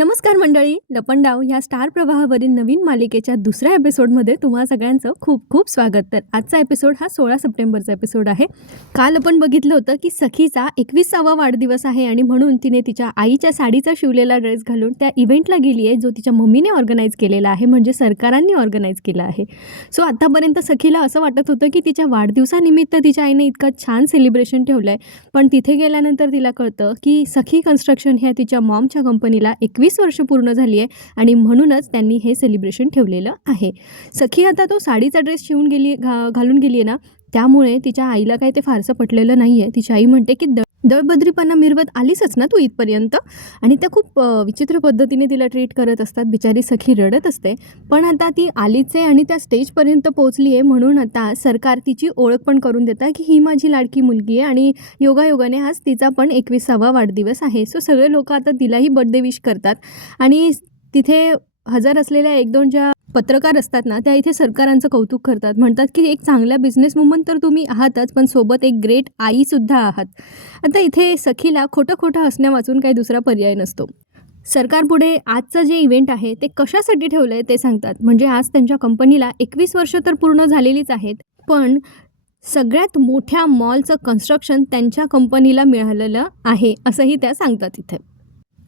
नमस्कार मंडळी लपंडाव या स्टार प्रवाहावरील नवीन मालिकेच्या दुसऱ्या एपिसोडमध्ये तुम्हा सगळ्यांचं खूप खूप स्वागत. तर आजचा एपिसोड हा सोळा सप्टेंबरचा एपिसोड आहे. काल आपण बघितलं होतं की सखीचा एकविसावा वाढदिवस आहे आणि म्हणून तिने तिच्या आईच्या साडीचा शिवलेला ड्रेस घालून त्या इव्हेंटला गेली आहे जो तिच्या मम्मीने ऑर्गनाईज केलेला आहे म्हणजे सरकारांनी ऑर्गनाईज केला आहे. सो आत्तापर्यंत सखीला असं वाटत होतं की तिच्या वाढदिवसानिमित्त तिच्या आईने इतकं छान सेलिब्रेशन ठेवलं आहे पण तिथे गेल्यानंतर तिला कळतं की सखी कन्स्ट्रक्शन ह्या तिच्या मॉमच्या कंपनीला एकवीस वर्ष पूर्ण झाली आहे आणि म्हणूनच त्यांनी हे सेलिब्रेशन ठेवलेलं आहे. सखी आता तो साडीचा ड्रेस शिवून गेली घा घालून गेली आहे ना त्यामुळे तिच्या आईला काही ते फारसं पटलेलं नाही आहे तिची आई म्हणते की द दळबद्रीपणा मिरवत आलीसच ना तू इथपर्यंत? आणि त्या खूप विचित्र पद्धतीने तिला ट्रीट करत असतात. बिचारी सखी रडत असते. पण आता ती आलीच आहे आणि त्या स्टेजपर्यंत पोहोचली आहे म्हणून आता सरकार तिची ओळख पण करून देतात की ही माझी लाडकी मुलगी आहे आणि योगायोगाने आज तिचा पण एकविसावा वाढदिवस आहे. सो सगळे लोक आता तिलाही बर्थडे विश करतात. आणि तिथे हजर असलेल्या एक दोन ज्या पत्रकार असतात ना त्या इथे सरकारांचं कौतुक करतात. म्हणतात की एक चांगल्या बिझनेस वुमन तर तुम्ही आहातच पण सोबत एक ग्रेट आईसुद्धा आहात. आता इथे सखीला खोटं खोटं हसण्या वाचून काही दुसरा पर्याय नसतो. सरकारपुढे आजचं जे इव्हेंट आहे ते कशासाठी ठेवलं आहे ते सांगतात. म्हणजे आज त्यांच्या कंपनीला एकवीस वर्ष तर पूर्ण झालेलीच आहेत पण सगळ्यात मोठ्या मॉलचं कन्स्ट्रक्शन त्यांच्या कंपनीला मिळालेलं आहे असंही त्या सांगतात इथे.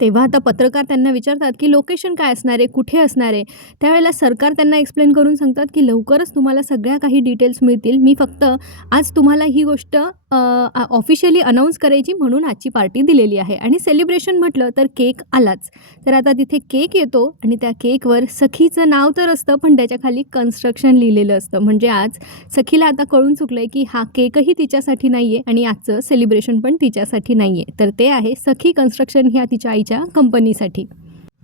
तेव्हा आता पत्रकार त्यांना विचारतात की लोकेशन काय असणार आहे? कुठे असणार आहे? त्यावेळेला सरकार त्यांना एक्सप्लेन करून सांगतात की लवकरच तुम्हाला सगळ्या काही डिटेल्स मिळतील. मी फक्त आज तुम्हाला ही गोष्ट ऑफिशियली अनाऊन्स करायची म्हणून आजची पार्टी दिलेली आहे. आणि सेलिब्रेशन म्हटलं तर केक आलाच. तर आता तिथे केक येतो आणि त्या केकवर सखीचं नाव तर असतं पण त्याच्याखाली कन्स्ट्रक्शन लिहिलेलं असतं. म्हणजे आज सखीला आता कळून चुकलं आहे की हा केकही तिच्यासाठी नाही आहे आणि आजचं सेलिब्रेशन पण तिच्यासाठी नाही आहे तर ते आहे सखी कन्स्ट्रक्शन ह्या तिच्या आई आईच्या कंपनीसाठी.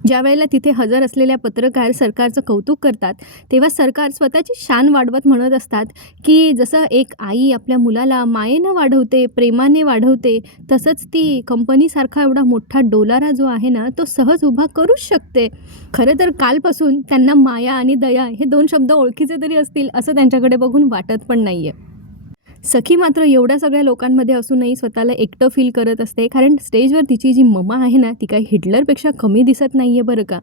ज्या वेळेला तिथे हजर असलेल्या पत्रकार सरकारचं कौतुक करतात तेव्हा सरकार स्वतःची शान वाढवत म्हणत असतात की जसं एक आई आपल्या मुलाला मायेनं वाढवते प्रेमाने वाढवते तसंच ती कंपनीसारखा एवढा मोठा डोलारा जो आहे ना तो सहज उभा करूच शकते. खरं तर कालपासून त्यांना माया आणि दया हे दोन शब्द ओळखीचे तरी असतील असं त्यांच्याकडे बघून वाटत पण नाही आहे सखी मात्र एवढ्या सगळ्या लोकांमध्ये असूनही स्वतःला एकटं फील करत असते. कारण स्टेजवर तिची जी ममा आहे ना ती काही हिटलरपेक्षा कमी दिसत नाही आहे बरं का?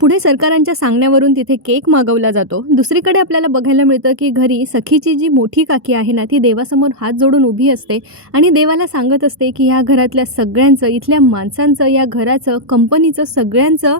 पुढे सरकारांच्या सांगण्यावरून तिथे केक मागवला जातो. दुसरीकडे आपल्याला बघायला मिळतं की घरी सखीची जी मोठी काकी आहे ना ती देवासमोर हात जोडून उभी असते आणि देवाला सांगत असते की ह्या घरातल्या सगळ्यांचं इथल्या माणसांचं या घराचं कंपनीचं सगळ्यांचं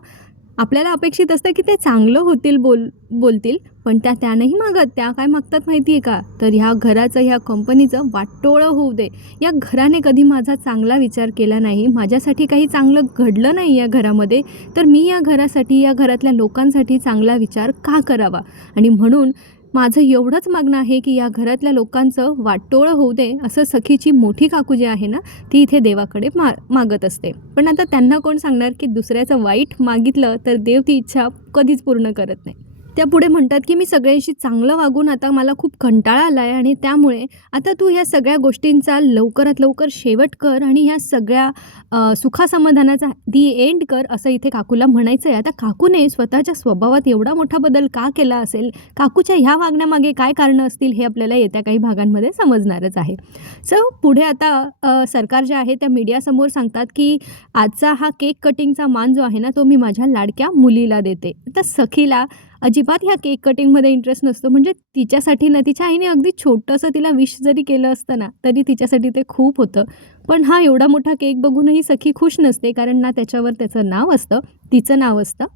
आपल्याला अपेक्षित असतं की ते चांगलं होतील बोल बोलतील. पण त्या त्या नाही मागत त्या काय मागतात माहिती आहे का? तर ह्या घराचं ह्या कंपनीचं वाटोळं होऊ दे. या घराने कधी माझा चांगला विचार केला नाही माझ्यासाठी काही चांगलं घडलं नाही या घरामध्ये तर मी या घरासाठी या घरातल्या लोकांसाठी चांगला विचार का करावा? आणि म्हणून माझं एवढंच मागणं आहे की या घरातल्या लोकांचं वाटोळं होऊ दे असं सखीची मोठी काकू जी आहे ना ती इथे देवाकडे मा मागत असते. पण आता त्यांना कोण सांगणार की दुसऱ्याचं वाईट मागितलं तर देव ती इच्छा कधीच पूर्ण करत नाही. त्या पुढे म्हणतात की मी सगळ्यांशी चांगलं वागून आता मला खूप कंटाळा आला आहे आणि त्यामुळे आता तू ह्या सगळ्या गोष्टींचा लवकरात लवकर शेवट कर आणि ह्या सगळ्या सुखासमाधानाचा दी एंड कर असं इथे काकूला म्हणायचं आहे आता काकूने स्वतःच्या स्वभावात एवढा मोठा बदल का केला असेल? काकूच्या ह्या वागण्यामागे काय कारणं असतील हे आपल्याला येत्या काही भागांमध्ये समजणारच आहे. सो पुढे आता सरकार जे आहे त्या मीडियासमोर सांगतात की आजचा हा केक कटिंगचा मान जो आहे ना तो मी माझ्या लाडक्या मुलीला देते. तर सखीला अजिबात ह्या केक कटिंगमध्ये इंटरेस्ट नसतो. म्हणजे तिच्यासाठी ना तिच्या आईने अगदी छोटंसं तिला विश जरी केलं असतं ना तरी तिच्यासाठी ते खूप होतं. पण हा एवढा मोठा केक बघूनही सखी खुश नसते कारण ना त्याच्यावर त्याचं नाव असतं तिचं नाव असतं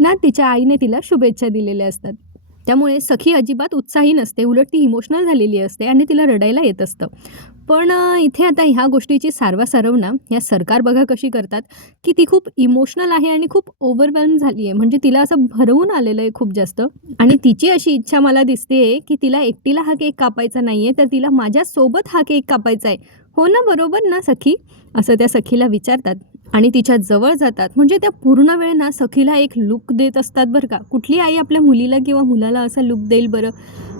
ना तिच्या आईने तिला शुभेच्छा दिलेल्या असतात. त्यामुळे सखी अजिबात उत्साही नसते उलट ती इमोशनल झालेली असते आणि तिला रडायला येत असतं. पण इथे आता ह्या गोष्टीची सारवासारव ना या सरकार बघा कशी करतात की ती खूप इमोशनल आहे आणि खूप ओव्हरवेल्म झाली आहे. म्हणजे तिला असं भरवून आलेलं आहे खूप जास्त. आणि तिची अशी इच्छा मला दिसते की तिला एकटीला हा केक कापायचा नाही आहे तर तिला माझ्यासोबत हा केक कापायचा आहे. हो ना बरोबर ना सखी? असं त्या सखीला विचारतात. आणि तिच्या जवळ जातात. म्हणजे त्या पूर्ण वेळ ना सखीला एक लुक देत असतात बरं का. कुठली आई आपल्या मुलीला किंवा मुलाला असा लुक देईल बरं?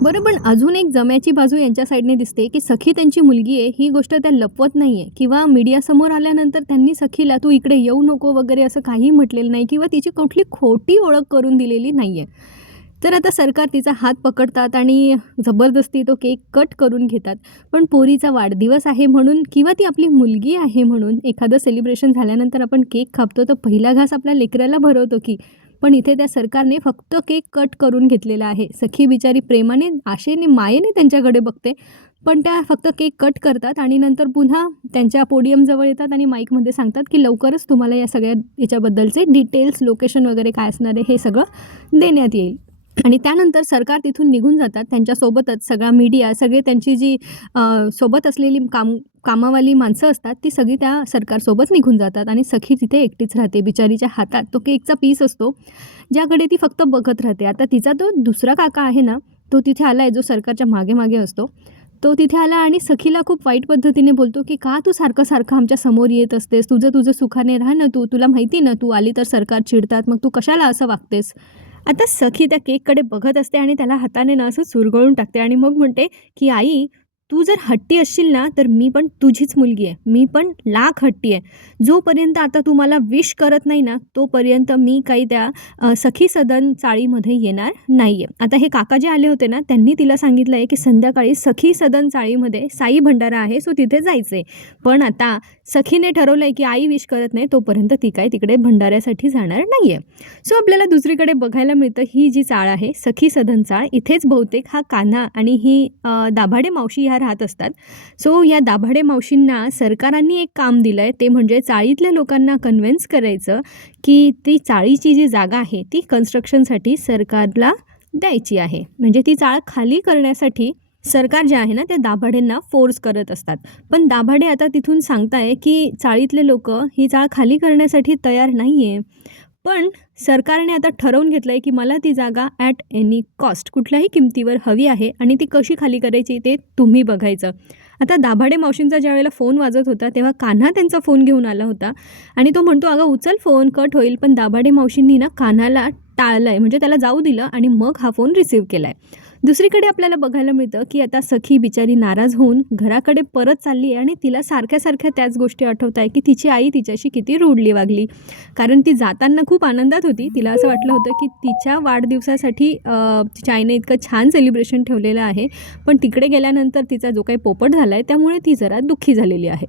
बरं पण अजून एक जम्याची बाजू यांच्या साईडने दिसते की सखी त्यांची मुलगी आहे ही गोष्ट त्या लपवत नाही आहे किंवा मीडियासमोर आल्यानंतर त्यांनी सखीला तू इकडे येऊ नको वगैरे असं काही म्हटलेलं नाही. किंवा तिची कुठली खोटी ओळख करून दिलेली नाही आहे तर आता सरकार तिचा हात पकडतात आणि जबरदस्ती तो केक कट करून घेतात. पण पोरीचा वाढदिवस आहे म्हणून किंवा ती आपली मुलगी आहे म्हणून एखादं सेलिब्रेशन झाल्यानंतर आपण केक खापतो तर पहिला घास आपल्या लेकराला भरवतो की पण इथे त्या सरकारने फक्त केक कट करून घेतलेला आहे. सखी बिचारी प्रेमाने आशेने मायेने त्यांच्याकडे बघते. पण त्या फक्त केक कट करतात आणि नंतर पुन्हा त्यांच्या पोडियमजवळ येतात आणि माईकमध्ये सांगतात की लवकरच तुम्हाला या सगळ्या याच्याबद्दलचे डिटेल्स लोकेशन वगैरे काय असणार आहे हे सगळं देण्यात येईल. आणि त्यानंतर सरकार तिथून निघून जातात. त्यांच्यासोबतच सगळा मीडिया सगळे त्यांची जी सोबत असलेली काम कामावाली माणसं असतात ती सगळी त्या सरकारसोबत निघून जातात आणि सखी तिथे एकटीच राहते. बिचारीच्या हातात तो केकचा पीस असतो ज्याकडे ती फक्त बघत राहते. आता तिचा तो दुसरा काका आहे ना तो तिथे आला आहे जो सरकारच्या मागे मागे असतो. तो तिथे आला आणि सखीला खूप वाईट पद्धतीने बोलतो की का तू सारखं सारखं आमच्यासमोर येत असतेस? तुझं तुझं सुखाने राहा ना तू. तुला माहिती ना तू आली तर सरकार चिडतात. मग तू कशाला असं वागतेस? आता सखी त्या केककडे बघत असते आणि त्याला हाताने ना असं चुरगळून टाकते आणि मग म्हणते की आई तू जर हट्टी असशील ना तर मी पण तुझीच मुलगी आहे. मी पण लाख हट्टी आहे. जोपर्यंत आता तू मला विश करत नाही ना तोपर्यंत मी काही त्या सखी सदन चाळीमध्ये येणार नाही आहे आता हे काका जे आले होते ना त्यांनी तिला सांगितलं आहे की संध्याकाळी सखी सदन चाळीमध्ये साई भंडारा आहे सो तिथे जायचं आहे पण आता सखीने ठरवलं आहे की आई विश करत नाही तोपर्यंत ती काय तिकडे भंडाऱ्यासाठी जाणार नाही आहे सो आपल्याला दुसरीकडे बघायला मिळतं ही जी चाळ आहे सखी सदन चाळ इथेच बहुतेक हा कान्हा आणि ही दाभाडे मावशी ह्या राहत असतात. सो या दाभाडे मावशींना सरकारांनी एक काम दिलं आहे ते म्हणजे चाळीतल्या लोकांना कन्व्हिन्स करायचं की ती चाळीची जी जागा आहे ती कन्स्ट्रक्शनसाठी सरकारला द्यायची आहे. म्हणजे ती चाळ खाली करण्यासाठी सरकार जे आहे ना ते दाभाडेंना फोर्स करत असतात. पण दाभाडे आता तिथून सांगताय की चाळीतले लोक ही चाळ खाली करण्यासाठी तयार नाही आहे पण सरकारने आता ठरवून घेतलं आहे की मला ती जागा ॲट एनी कॉस्ट कुठल्याही किमतीवर हवी आहे आणि ती कशी खाली करायची ते तुम्ही बघायचं. आता दाभाडे मावशींचा ज्यावेळेला फोन वाजत होता तेव्हा कान्हा त्यांचा फोन घेऊन आला होता. आणि तो म्हणतो अगं उचल फोन कट होईल. पण दाभाडे मावशींनी ना कान्हाला टाळलं आहे म्हणजे त्याला जाऊ दिलं आणि मग हा फोन रिसीव्ह केला आहे दुसरीकडे आपल्याला बघायला मिळतं की आता सखी बिचारी नाराज होऊन घराकडे परत चालली आहे आणि तिला सारख्या सारख्या त्याच गोष्टी आठवत आहे की तिची आई तिच्याशी किती रुडली वागली. कारण ती जाताना खूप आनंदात होती. तिला असं वाटलं होतं की तिच्या वाढदिवसासाठी तिच्या आईने इतकं छान सेलिब्रेशन ठेवलेलं आहे. पण तिकडे गेल्यानंतर तिचा जो काही पोपट झाला आहे त्यामुळे ती जरा दुःखी झालेली आहे.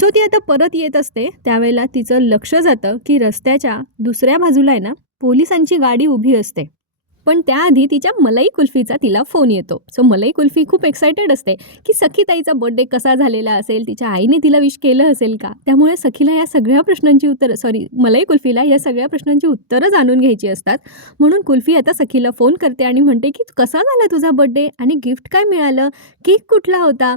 सो ती आता परत येत असते. त्यावेळेला तिचं लक्ष जातं की रस्त्याच्या दुसऱ्या बाजूला आहे ना पोलिसांची गाडी उभी असते. पण त्याआधी तिच्या मलाई कुल्फीचा तिला फोन येतो. सो मलाई कुल्फी खूप एक्सायटेड असते की सखीताईचा बड्डे कसा झालेला असेल तिच्या आईने तिला विश केलं असेल का? त्यामुळे सखीला या सगळ्या प्रश्नांची उत्तरं सॉरी मलाई कुल्फीला या सगळ्या प्रश्नांची उत्तरं जाणून घ्यायची असतात. म्हणून कुल्फी आता सखीला फोन करते आणि म्हणते की कसा झाला तुझा बड्डे आणि गिफ्ट काय मिळालं? केक कुठला होता?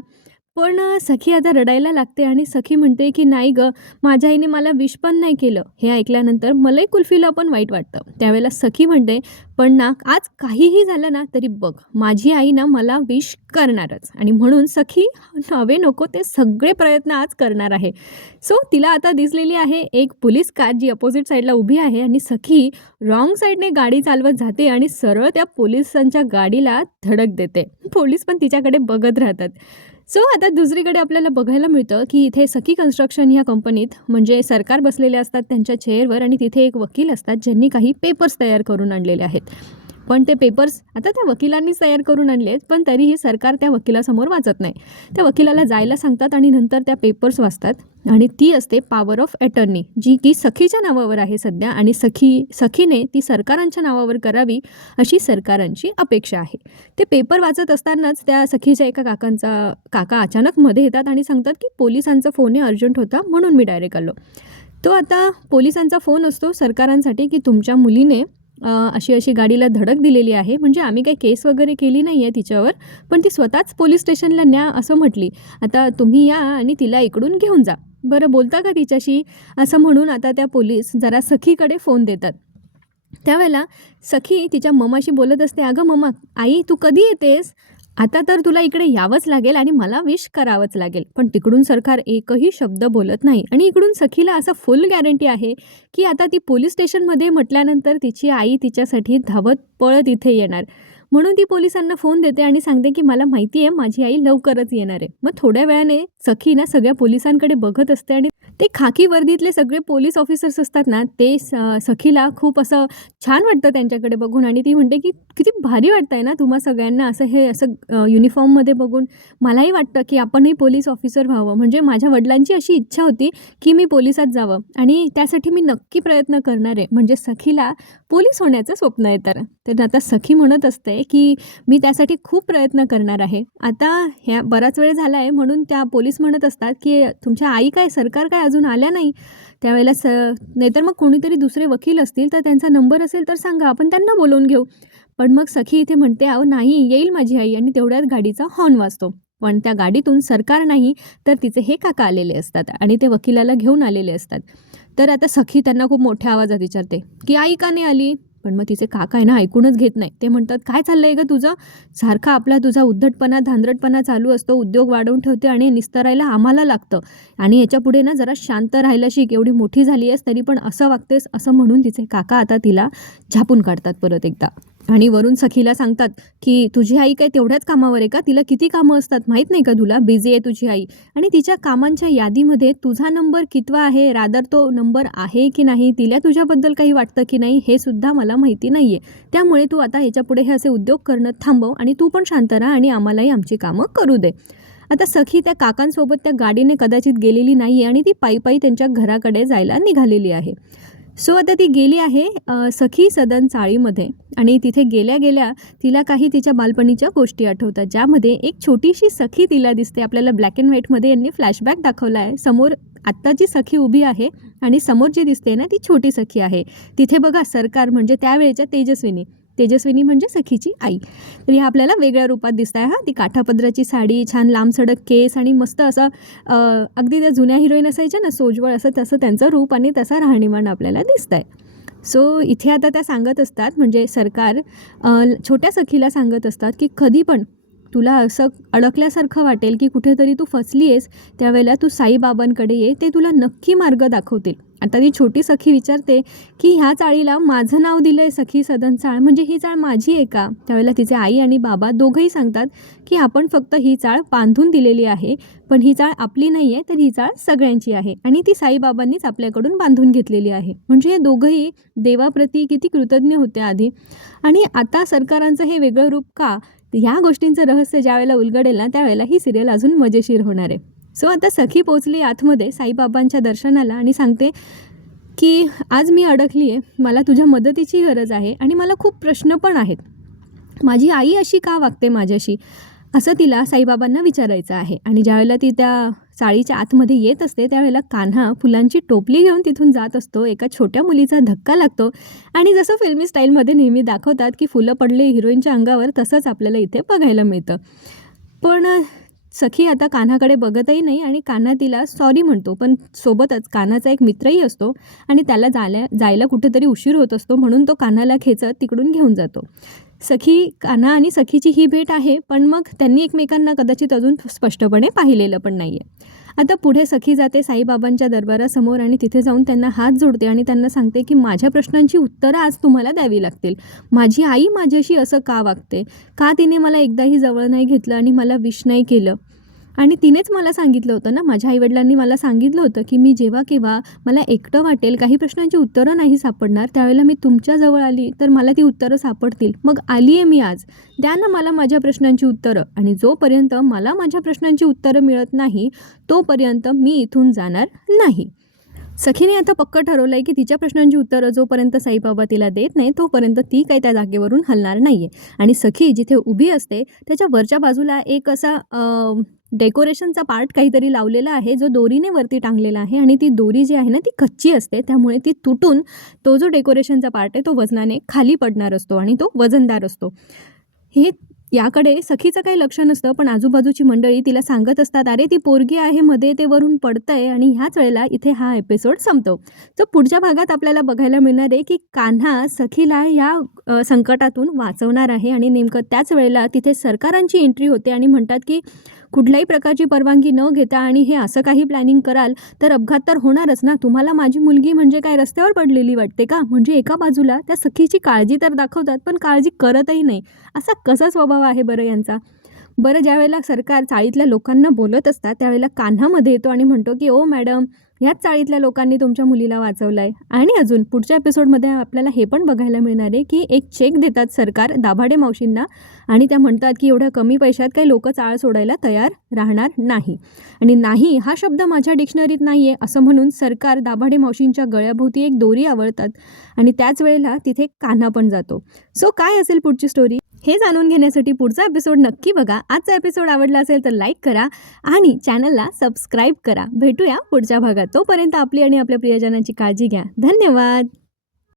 पण सखी आता रडायला लागते आणि सखी म्हणते की नाही गं माझ्या आईने मला विश पण नाही केलं. हे ऐकल्यानंतर मलाही कुल्फीला पण वाईट वाटतं. त्यावेळेला सखी म्हणते पण ना आज काहीही झालं ना तरी बघ माझी आई ना मला विश करणारच. आणि म्हणून सखी हवे नको ते सगळे प्रयत्न आज करणार आहे. सो तिला आता दिसलेली आहे एक पोलीस कार जी अपोजिट साईडला उभी आहे आणि सखी रॉंग साईडने गाडी चालवत जाते आणि सरळ त्या पोलिसांच्या गाडीला धडक देते. पोलीस पण तिच्याकडे बघत राहतात. सो आता दुसरीकडे आपल्याला बघायला मिळतं की इथे सखी कन्स्ट्रक्शन या कंपनीत म्हणजे सरकार बसलेले असतात त्यांच्या चेअरवर आणि तिथे एक वकील असतात ज्यांनी काही पेपर्स तयार करून आणलेले आहेत. पण ते पेपर्स आता त्या वकिलांनीच तयार करून आणले आहेत पण तरीही सरकार त्या वकिलासमोर वाचत नाही. त्या वकिलाला जायला सांगतात आणि नंतर त्या पेपर्स वाचतात. आणि ती असते पॉवर ऑफ अटर्नी जी की सखीच्या नावावर आहे सध्या आणि सखी सखीने ती सरकारांच्या नावावर करावी अशी सरकारांची अपेक्षा आहे. ते पेपर वाचत असतानाच त्या सखीच्या एका काकांचा काका अचानक मध्ये येतात आणि सांगतात की पोलिसांचा फोन हे अर्जंट होता म्हणून मी डायरेक्ट आलो. तो आता पोलिसांचा फोन असतो सरकारांसाठी की तुमच्या मुलीने अशी अशी गाडीला धडक दिलेली आहे. म्हणजे आम्ही काही केस वगैरे केली नाही आहे तिच्यावर पण ती स्वतःच पोलीस स्टेशनला न्या असं म्हटली. आता तुम्ही या आणि तिला इकडून घेऊन जा. बरं बोलता का तिच्याशी? असं म्हणून आता त्या पोलीस जरा सखीकडे फोन देतात. त्यावेळेला सखी तिच्या ममाशी बोलत असते अगं ममा आई तू कधी येतेस? आता तर तुला इकडे यावंच लागेल आणि मला विश करावंच लागेल. पण तिकडून सरकार एकही शब्द बोलत नाही. आणि इकडून सखीला असं फुल गॅरंटी आहे की आता ती पोलीस स्टेशनमध्ये म्हटल्यानंतर तिची आई तिच्यासाठी धावत पळत इथे येणार. म्हणून ती पोलिसांना फोन देते आणि सांगते की मला माहिती आहे माझी आई लवकरच येणार आहे. मग थोड्या वेळाने सखी ना सगळ्या पोलिसांकडे बघत असते आणि ते खाकी वर्दीतले सगळे पोलीस ऑफिसर्स असतात ना ते स सखीला खूप असं छान वाटतं त्यांच्याकडे बघून आणि ती म्हणते की किती भारी वाटतंय ना तुम्हा सगळ्यांना असं हे असं युनिफॉर्ममध्ये बघून. मलाही वाटतं की आपणही पोलीस ऑफिसर व्हावं. म्हणजे माझ्या वडिलांची अशी इच्छा होती की मी पोलिसात जावं आणि त्यासाठी मी नक्की प्रयत्न करणार आहे. म्हणजे सखीला पोलीस होण्याचं स्वप्न आहे तर. तर आता सखी म्हणत असते की मी त्यासाठी खूप प्रयत्न करणार आहे. आता ह्या बराच वेळ झाला आहे म्हणून त्या पोलीस म्हणत असतात की तुमच्या आई काय? सरकार काय अजून आल्या नाही. त्यावेळेला स नाहीतर मग कोणीतरी दुसरे वकील असतील तर त्यांचा नंबर असेल तर सांगा आपण त्यांना बोलवून घेऊ. पण मग सखी इथे म्हणते अहो नाही येईल माझी आई. आणि तेवढ्यात गाडीचा हॉर्न वाजतो. पण त्या गाडीतून सरकार नाही तर तिचे हे काका आलेले असतात आणि ते वकिलाला घेऊन आलेले असतात. तर आता सखी त्यांना खूप मोठ्या आवाजात विचारते की आई का नाही आली? पण मग तिचे काका आहे ना ऐकूनच घेत नाही. ते म्हणतात काय चाललंय ग तुझं? सारखा आपला तुझा उद्धटपणा धांदरटपणा चालू असतो. उद्योग वाढवून ठेवते आणि निस्तरायला आम्हाला लागतं. आणि याच्यापुढे ना जरा शांत राहायला शिक. एवढी मोठी झाली आहेस तरी पण असं वागतेस असं म्हणून तिचे काका आता तिला झापून काढतात परत एकदा. आणि वरून सखीला सांगतात की तुझी आई काय तेवढ्याच कामावर आहे का? तिला किती कामं असतात माहीत नाही का तुला? बिझी आहे तुझी आई. आणि तिच्या कामांच्या यादीमध्ये तुझा नंबर कितवा आहे? रादर तो नंबर आहे की नाही? तिला तुझ्याबद्दल काही वाटतं की नाही? हे सुद्धा मला माहिती नाही आहे त्यामुळे तू आता ह्याच्यापुढे हे असे उद्योग करणं थांबव आणि तू पण शांत राहा आणि आम्हालाही आमची कामं करू दे. आता सखी त्या काकांसोबत त्या गाडीने कदाचित गेलेली नाही आहे आणि ती पायी पायी त्यांच्या घराकडे जायला निघालेली आहे. सो आता ती गेली आहे सखी सदन चाळीमध्ये. आणि तिथे गेल्या गेल्या तिला काही तिच्या बालपणीच्या गोष्टी आठवतात ज्यामध्ये एक छोटीशी सखी तिला दिसते. आपल्याला ब्लॅक अँड व्हाईटमध्ये यांनी फ्लॅशबॅक दाखवला आहे. समोर आत्ता जी सखी उभी आहे आणि समोर जी दिसते ना ती छोटी सखी आहे. तिथे बघा सरकार म्हणजे त्यावेळेच्या तेजस्विनी. तेजस्विनी म्हणजे सखीची आई. तर ह्या आपल्याला वेगळ्या रूपात दिसत आहे हा. ती काठापदराची साडी छान लांब सडक केस आणि मस्त असं अगदी त्या जुन्या हिरोईन असायच्या ना सोजवळ असं तसं त्यांचं रूप आणि तसा राहणीमान आपल्याला दिसत आहे सो इथे आता त्या सांगत असतात म्हणजे सरकार छोट्या सखीला सांगत असतात की कधी पण तुला असं अडकल्यासारखं वाटेल की कुठेतरी तू फसली आहेस त्यावेळेला तू साईबाबांकडे ये ते तुला नक्की मार्ग दाखवतील. आता ती छोटी सखी विचारते की ह्या चाळीला माझं नाव दिलं आहे सखी सदन चाळ? म्हणजे ही चाळ माझी आहे का? त्यावेळेला तिचे आई आणि बाबा दोघंही सांगतात की आपण फक्त ही चाळ बांधून दिलेली आहे पण ही चाळ आपली नाही आहे तर ही चाळ सगळ्यांची आहे. आणि ती साईबाबांनीच आपल्याकडून बांधून घेतलेली आहे. म्हणजे हे दोघंही देवाप्रती किती कृतज्ञ होते आधी. आणि आता सरकारांचं हे वेगळं रूप का? ह्या गोष्टींचं रहस्य ज्यावेळेला उलगडेल ना त्यावेळेला ही सिरियल अजून मजेशीर होणार आहे. सो आता सखी पोचली आतमध्ये साईबाबांच्या दर्शनाला आणि सांगते की आज मी अडकली आहे मला तुझ्या मदतीची गरज आहे आणि मला खूप प्रश्न पण आहेत. माझी आई अशी का वागते माझ्याशी? असं तिला साईबाबांना विचारायचं आहे. आणि ज्यावेळेला ती त्या चाळीच्या आतमध्ये येत असते त्यावेळेला कान्हा फुलांची टोपली घेऊन तिथून जात असतो. एका छोट्या मुलीचा धक्का लागतो. आणि जसं फिल्मी स्टाईलमध्ये नेहमी दाखवतात की फुलं पडले हिरोईनच्या अंगावर तसंच आपल्याला इथे बघायला मिळतं. पण सखी आता कान्हाकडे बघतही नाही आणि कान्हा तिला सॉरी म्हणतो. पण सोबतच कान्हाचा एक मित्रही असतो आणि त्याला जायला जायला कुठेतरी उशीर होत असतो म्हणून तो कान्हाला खेचत तिकडून घेऊन जातो. सखी कान्हा आणि सखीची ही भेट आहे पण मग त्यांनी एकमेकांना कदाचित अजून स्पष्टपणे पाहिलेलं पण नाही आहे आता पुढे सखी जाते साईबाबांच्या दरबारासमोर आणि तिथे जाऊन त्यांना हात जोडते आणि त्यांना सांगते की माझ्या प्रश्नांची उत्तरं आज तुम्हाला द्यावी लागतील. माझी आई माझ्याशी असं का वागते? का तिने मला एकदाही जवळ नाही घेतलं आणि मला विश नाही केलं? आणि तिनेच मला सांगितलं होतं ना माझ्या आईवडिलांनी मला सांगितलं होतं की मी जेव्हा केव्हा मला एकटं वाटेल काही प्रश्नांची उत्तरं नाही सापडणार त्यावेळेला मी तुमच्याजवळ आली तर मला ती उत्तरं सापडतील. मग आली आहे मी आज. द्या ना मला माझ्या प्रश्नांची उत्तरं. आणि जोपर्यंत मला माझ्या प्रश्नांची उत्तरं मिळत नाही तोपर्यंत मी इथून जाणार नाही. सखीने आता पक्क ठरवलं आहे की तिच्या प्रश्नांची उत्तरं जोपर्यंत साईबाबा तिला देत नाही तोपर्यंत ती काही त्या जागेवरून हलणार नाही आहे आणि सखी जिथे उभी असते त्याच्या वरच्या बाजूला एक असा डेकोरेशनचा पार्ट काहीतरी लावलेला आहे जो दोरीने वरती टांगलेला आहे आणि ती दोरी जी आहे ना ती कच्ची असते. त्यामुळे ती तुटून तो जो डेकोरेशनचा पार्ट आहे तो वजनाने खाली पडणार असतो आणि तो वजनदार असतो. हे याकडे सखीचं काही लक्ष नसतं पण आजूबाजूची मंडळी तिला सांगत असतात अरे ती पोरगी आहे मध्ये ते वरून पडतंय आणि ह्याच वेळेला इथे हा एपिसोड संपतो. तर पुढच्या भागात आपल्याला बघायला मिळणार आहे की कान्हा सखीला या संकटातून वाचवणार आहे आणि नेमकं त्याच वेळेला तिथे सरकारांची एंट्री होते आणि म्हणतात की कुठल्याही प्रकारची परवानगी न घेता आणि हे असं काही प्लॅनिंग कराल तर अपघात तर होणारच ना. तुम्हाला माझी मुलगी म्हणजे काय रस्त्यावर पडलेली वाटते का? म्हणजे एका बाजूला त्या सखीची काळजी तर दाखवतात पण काळजी करतही नाही. असा कसा स्वभाव आहे बरं यांचा? बरं ज्यावेळेला सरकार चाळीतल्या लोकांना बोलत असतात त्यावेळेला कान्हामध्ये येतो आणि म्हणतो की ओ मॅडम ह्याच चाळीतल्या लोकांनी तुमच्या मुलीला वाचवलं आहे आणि अजून पुढच्या एपिसोडमध्ये आपल्याला हे पण बघायला मिळणार आहे की एक चेक देतात सरकार दाभाडे मावशींना आणि त्या म्हणतात की एवढ्या कमी पैशात काही लोक चाळ सोडायला तयार राहणार नाही. आणि नाही हा शब्द माझ्या डिक्शनरीत नाही आहे असं म्हणून सरकार दाभाडे मावशींच्या गळ्याभोवती एक दोरी आवळतात आणि त्याच वेळेला तिथे कान्हा पण जातो. सो काय असेल पुढची स्टोरी हे जाणून घेण्यासाठी पुढचा एपिसोड नक्की बघा. आजचा एपिसोड आवडला असेल तर लाईक करा आणि चॅनलला सबस्क्राईब करा. भेटूया पुढच्या भागात. तोपर्यंत आपली आणि आपल्या प्रियजनांची काळजी घ्या. धन्यवाद!